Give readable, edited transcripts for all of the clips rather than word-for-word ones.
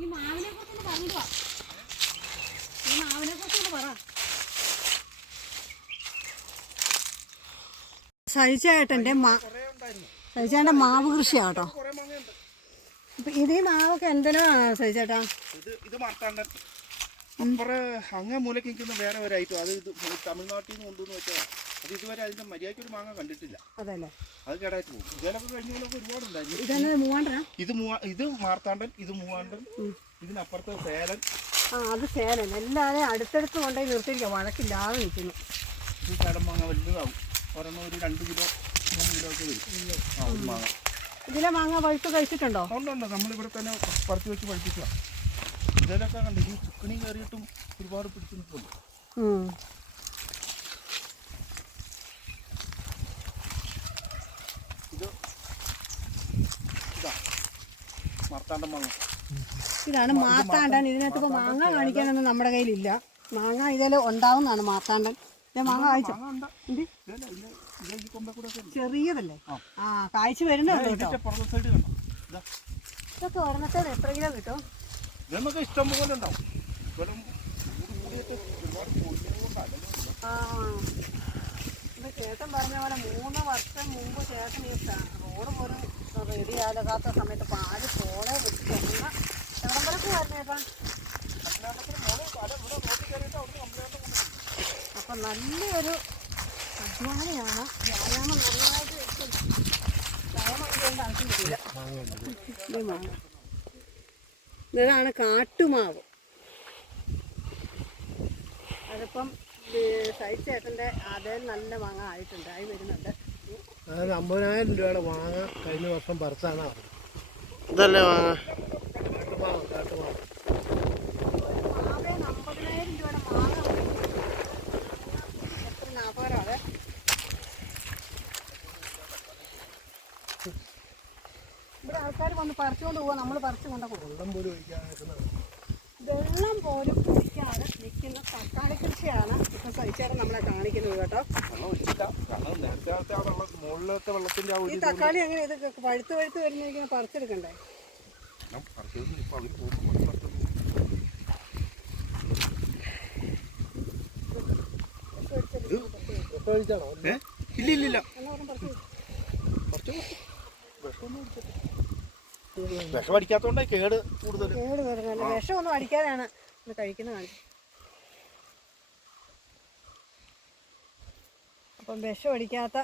ഈ മാവിനെ കുറിച്ചൊന്ന് പറഞ്ഞിട്ട് വാ. ഈ മാവിനെ കുറിച്ചൊന്ന് പറ. സഹിച്ചേട്ടൻ്റെ മാവ് കൃഷിയാട്ടോ. ഇപ്പൊ ഇതേ മാവൊക്കെ എന്തിനാ സഹിച്ചേട്ടാ? ഇത് മാർത്താണ്ഡൻ. അപ്പുറം അങ്ങേ മൂലക്ക് നിൽക്കുന്ന വേറെ ഒരു ഐറ്റം. അത് ഇത് തമിഴ്നാട്ടിൽ നിന്ന് കൊണ്ടുവന്ന് വെച്ചാൽ അത് ഇതുവരെ അതിന്റെ മര്യാദയ്ക്ക് ഒരു മാങ്ങ കണ്ടിട്ടില്ല. അതല്ലേ, അത് കേടായിട്ട് പോകും. ഇതിലൊക്കെ കഴിഞ്ഞ പോലൊക്കെ ഒരുപാടുണ്ടായിരുന്നു. ഇത് മാർത്താണ്ഡൻ, ഇത് മൂവാണ്ടൻ, ഇതിനപ്പുറത്ത് സേലൻ. അത് സേലൻ. എല്ലാവരും അടുത്തടുത്ത് കൊണ്ടുപോയി നിർത്തിയിരിക്കുക, വഴക്കില്ലാതെ നിൽക്കുന്നു. ഇത് സേലം മാങ്ങ വലുതാവും. ഒരെണ്ണം ഒരു 2 കിലോ 3 കിലോ ഒക്കെ വരും മാങ്ങ. ഇതിലെ മാങ്ങ പഴുത്ത് കഴിച്ചിട്ടുണ്ടോ? ഉണ്ടുണ്ട്, നമ്മളിവിടെ തന്നെ പറിച്ച് വെച്ച് പഴുപ്പിക്കുക. ഇതിലൊക്കെ കണ്ട് ഈ ചുക്കണി കയറിയിട്ടും ഒരുപാട് പിടിച്ചു നിൽക്കുന്നുണ്ട്. ഇതാണ് മാർത്താണ്ഡൻ. ഇതിനകത്ത് ഇപ്പോൾ മാങ്ങ കാണിക്കാനൊന്നും നമ്മുടെ കയ്യിലില്ല. മാങ്ങ ഇതിൽ ഉണ്ടാവുന്നതാണ് മാർത്താണ്ഡൻ. മാങ്ങ കായ്ച്ചു ചെറിയതല്ലേ? കായ്ച്ചു വരുന്നുണ്ട് കേട്ടോ. ഇതൊക്കെ ഒരെണ്ണത്തിന് എത്ര കിലോ കിട്ടും? ഇതൊക്കെ ഇഷ്ടം പോലെ ഉണ്ടാവും. ഇത് ചേട്ടൻ പറഞ്ഞ പോലെ 3 വർഷം മുമ്പ് ചേട്ടൻ ഈ റോഡ് പോലും റെഡിയാകാത്ത സമയത്ത് പാല് തോളെ വെച്ചിട്ട് എവിടം വരക്ക് വരുന്നേട്ടാ. അപ്പം നല്ലൊരു അധ്വാനിയാണ്. വ്യായാമം നന്നായിട്ട് വ്യായാമം ചെയ്യേണ്ട ആവശ്യമില്ല. ഇതാണ് കാട്ടുമാവ്. അതിപ്പം സഹിച്ചേട്ടൻ്റെ അതേ നല്ല മാങ്ങ ആയിട്ടുണ്ട്, ആയി വരുന്നുണ്ട്. അതായത് 50,000 രൂപയുടെ മാങ്ങ കഴിഞ്ഞ വർഷം പറിച്ചാണ് പറഞ്ഞത്. ഇതല്ലേ മാങ്ങ? കാട്ടുമാവ്. 50,000 രൂപയുടെ മാങ്ങ എത്ര ലാഭകരമാണ്. ഇവിടെ ആൾക്കാർ വന്ന് പറിച്ചുകൊണ്ട് പോവാ, നമ്മൾ പറിച്ചു കൊണ്ട പോകും. വെള്ളം പോലും ഒഴിക്കാതെ വെള്ളം പോലും ഒഴിക്കാതെ നിൽക്കുന്ന തക്കാളി കൃഷിയാണ് ഇപ്പം സഹിച്ചേട്ടൻ നമ്മളെ കാണിക്കുന്നത് കേട്ടോ. ഈ തക്കാളി എങ്ങനെ ഇത് പഴുത്ത് വരുന്ന പറിച്ചെടുക്കണ്ടേ? ഇല്ല വിഷം അടിക്കാത്തോണ്ട് കേട് കൂടുതൽ. വിഷമൊന്നും അടിക്കാതെയാണ് ഇത് കഴിക്കുന്നത് കാണിച്ചത്. അപ്പം വിഷം അടിക്കാത്ത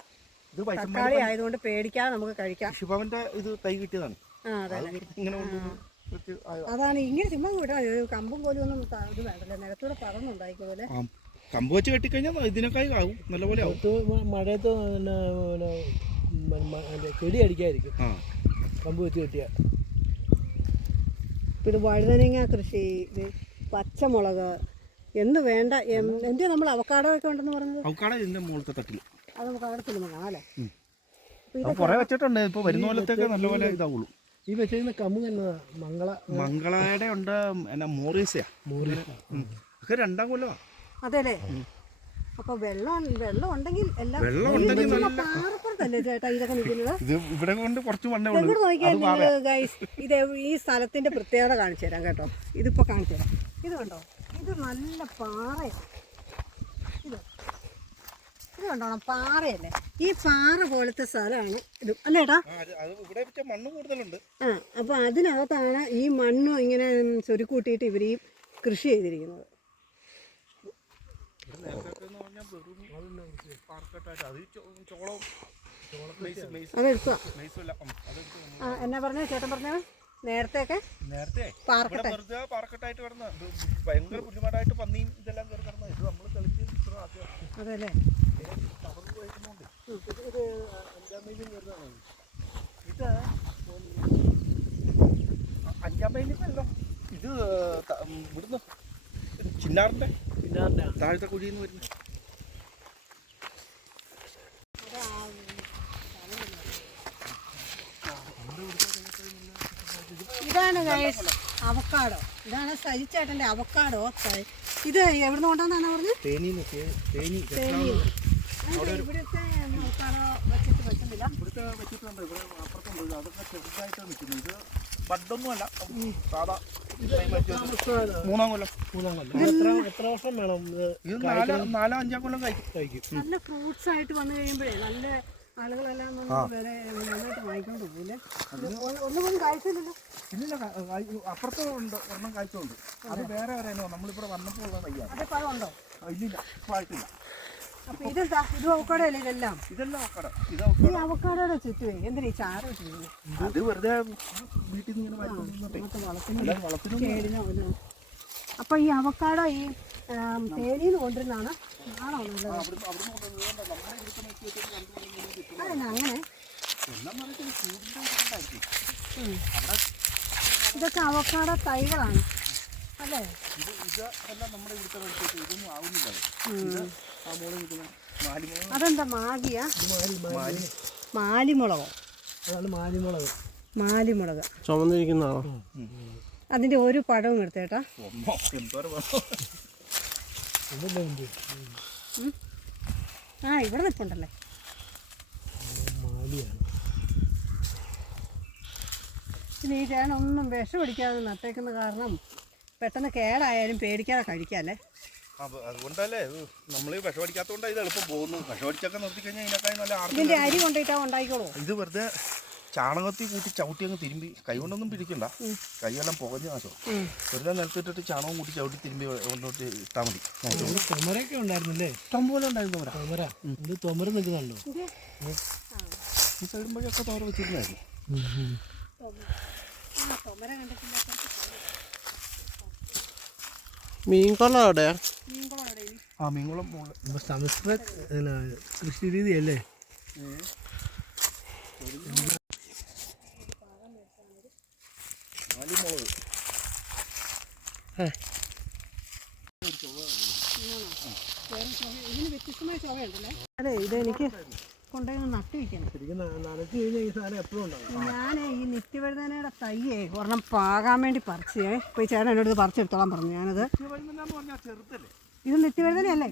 തക്കാളി ആയതുകൊണ്ട് പേടിക്കാതെ നമുക്ക് കഴിക്കാം. ശിവന്റെ ഇത് തൈ കിട്ടിയതാണ്. അതാണ് ഇങ്ങനെ ചുമ്മാ വിടാ. കമ്പും പോലും ഒന്നും ഇത് വേണ്ടല്ലോ, നിലത്തൂടെ പറന്നുണ്ടായിക്കോലെ. കമ്പ് വെച്ച് കെട്ടിക്കഴിഞ്ഞാൽ ഇതിനൊക്കെ ആവും, നല്ലപോലെ ആവും. മഴയത്ത് ചെടി അടിക്കാതിരിക്കും കമ്പ് വെച്ച് കെട്ടിയ. പിന്നെ വഴുതനങ്ങ കൃഷി, പച്ചമുളക്, എന്ത് വേണ്ട. എന്തിനാ നമ്മൾ അവക്കാടോ ഒക്കെ ഉണ്ടെന്ന് പറഞ്ഞത്? അവക്കാടോ ഇതിന്റെ മുകളിലത്തെ തട്ടിൽ അത് നമുക്ക് അവിടെ തിന്നുക അല്ലേ? കുറെ വെച്ചിട്ടുണ്ട്. ഇപ്പൊ വരുന്ന പോലത്തൊക്കെ നല്ലപോലെ ഇതാവുള്ളൂ. ഈ വെച്ചിരുന്ന കമ്പ് എന്നതാ? മംഗളയുടെ ഉണ്ട്, മോറീസയാ. ഒക്കെ 2ാം കൊല്ലമാ. അതെല്ലേ? അപ്പൊ വെള്ളം ഉണ്ടെങ്കിൽ എല്ലാം പാറപ്പുറത്തല്ലേ ചേട്ടാ ഇതൊക്കെ നിൽക്കുന്നത്? ഇവിടെ കൊണ്ട് കുറച്ച് ഇവിടെ നോക്കിയാൽ ഗൈസ്, ഇത് ഈ സ്ഥലത്തിന്റെ പ്രത്യേകത കാണിച്ചു തരാം കേട്ടോ. ഇതിപ്പോ കാണിച്ചു തരാം. ഇത് കണ്ടോ, ഇത് നല്ല പാറയാണ്. ഇത് കണ്ടോണം, പാറയല്ലേ? ഈ പാറ പോലത്തെ സ്ഥലമാണ് ഇത് അല്ലേട്ടാ? മണ്ണ് കൂടുതലുണ്ട്. അപ്പൊ അതിനകത്താണ് ഈ മണ്ണും ഇങ്ങനെ ചൊരുക്കൂട്ടിയിട്ട് ഇവർ ഈ കൃഷി ചെയ്തിരിക്കുന്നത്. എന്നാ പറഞ്ഞ ചേട്ടൻ പറഞ്ഞ നേരത്തെ പാർക്കട്ടായിട്ട് കിടന്ന ഭയങ്കര ബുദ്ധിമുട്ടായിട്ട് പന്നിയും ഇതെല്ലാം കയറി കിടന്ന ഇത് നമ്മൾ കളിച്ച്. അതല്ലേ? ഇത് 5ാം മൈലിലല്ലോ. ഇത് ഇവിടുന്ന് ചിന്നാറിന്റെ താഴത്തെ കുഴിയിൽ നിന്ന് വരുന്നത്. ഇതാണ് അവക്കാടോ. ഇതാണ് സജിച്ചേട്ടൻ്റെ അവക്കാടോ. ഇത് എവിടുന്ന് കൊണ്ടാന്നാണ് പറഞ്ഞത്? തേനി. ഇവിടുത്തെ അവക്കാടോ വെച്ചിട്ട് വെക്കുന്നില്ല. വെച്ചിട്ടില്ല. ഇവിടുത്തെ വെച്ചിട്ടുണ്ട്, ഇവിടെ അപ്പുറത്തുണ്ട്, അതൊക്കെ ചെറുതായിട്ട് നിൽക്കുന്നു. ഇത് ബഡൊന്നുമല്ല, സാധാ മൂന്നാം കൊല്ലം. എത്ര വർഷം വേണം ഇത്? 4-5 കൊല്ലം കഴിക്കും. നല്ല ഫ്രൂട്ട്സ് ആയിട്ട് വന്നു കഴിയുമ്പോഴേ നല്ല ആളുകളെല്ലാം വരെ നന്നായിട്ട് വാങ്ങിക്കൊണ്ട് പോകില്ലേ. ഒന്നും കഴിച്ചില്ലല്ലോ. ഇല്ലില്ല, അപ്പുറത്ത് ഉണ്ട്, ഒരെണ്ണം കാഴ്ചയുണ്ട്. അത് വേറെ വരാനോ നമ്മളിവിടെ വന്നപ്പോൾ ഉള്ള തയ്യാണ്. അത് പഴമുണ്ടോ? ഇല്ലില്ല, ഇപ്പോൾ ആയിട്ടില്ല. അപ്പൊ ഇതെന്താ? ഇത് അവക്കാടോ അല്ലേ ഇതെല്ലാം? ഇതെല്ലാം അവക്കാട. ഈ അവക്കാടോടെ ചുറ്റുവേ എന്തിനാ ഈ ചാരം ഇട്ടിരിക്കുന്നത്? അത് വെറുതെ വീട്ടിൽ നിന്ന് ഇങ്ങനെ വളർത്തുന്നു. അപ്പൊ ഈ അവക്കാടോ ഈ തേനിന്ന് കൊണ്ടിരുന്നാണ് ആണോ നല്ലത്? അങ്ങനെ ഇതൊക്കെ അവക്കാടോ തൈകളാണ് അല്ലേ? ഇതെല്ലാം നമ്മുടെ ഇവിടുത്തെ ഇതൊന്നും ആവുന്നില്ല. അതെന്താ മാഗിയാ? മാലിമുളകോ? അതാണ് മാലിമുളക്. മാലിമുളക് ചുമന്നിരിക്കുന്നതാണോ? അതിന്റെ ഒരു പഴവും എടുത്തേട്ടാ. ഇവിടെ നിൽപ്പുണ്ടല്ലേ. പിന്നെ ഈ ചേനൊന്നും വിഷം അടിക്കാതെ നട്ടേക്കുന്ന കാരണം പെട്ടെന്ന് കേടായാലും പേടിക്കാതെ കഴിക്കാല്ലേ. അതുകൊണ്ടല്ലേ നമ്മൾ വിഷമടിക്കാത്തതുകൊണ്ടാണ് ഇത് എളുപ്പം പോകുന്നത്. വിഷമടിച്ചൊക്കെ നിർത്തിക്കഴിഞ്ഞാൽ ഇതിനേക്കാൾ നല്ല ഇതിന്റെ അരി കൊണ്ടിട്ടാ ഉണ്ടായിക്കോളൂ. ഇത് വെറുതെ ചാണകത്തിൽ കൂട്ടി ചവിട്ടി അങ്ങ് തിരുമ്പി, കൈ കൊണ്ടൊന്നും പിടിക്കണ്ട, കൈയെല്ലാം പുകഞ്ഞ നാശം. വെറുതെ നിലത്തിട്ടിട്ട് ചാണകം കൂട്ടി ചവിട്ടി തിരുമ്പി കൊണ്ടോട്ട് ഇട്ടാൽ മതി. തൊമരൊക്കെ ഉണ്ടായിരുന്നല്ലേ? ഇഷ്ടം പോലെ ഉണ്ടായിരുന്നു തൊമര. ഇത് തൊമര നിൽക്കുന്നുണ്ടോ? ഈ സൈഡും വഴിയൊക്കെ തോര വെച്ചിരുന്നായിരുന്നു. മീൻകുളം എവിടെയാ? ആ മീൻകുളം സമ്മിശ്ര കൃഷി രീതിയല്ലേ? അതെ, ഇതെനിക്ക് കൊണ്ടുപോയി നട്ടു വയ്ക്കണം. നനച്ച് കഴിഞ്ഞാൽ ഈ സാധനം എപ്പോഴും ഉണ്ടാവും. ഞാൻ ഈ നിത്യവഴുതനയുടെ തയ്യേ ഒരെണ്ണം പാകാൻ വേണ്ടി പറിച്ചേ. ഇപ്പോൾ ഈ ചേട്ടൻ എന്നോട് ഇത് പറിച്ചെടുത്തോളാൻ പറഞ്ഞു. ഞാനത് ഇത് നിത്യവഴുതനയല്ലേ?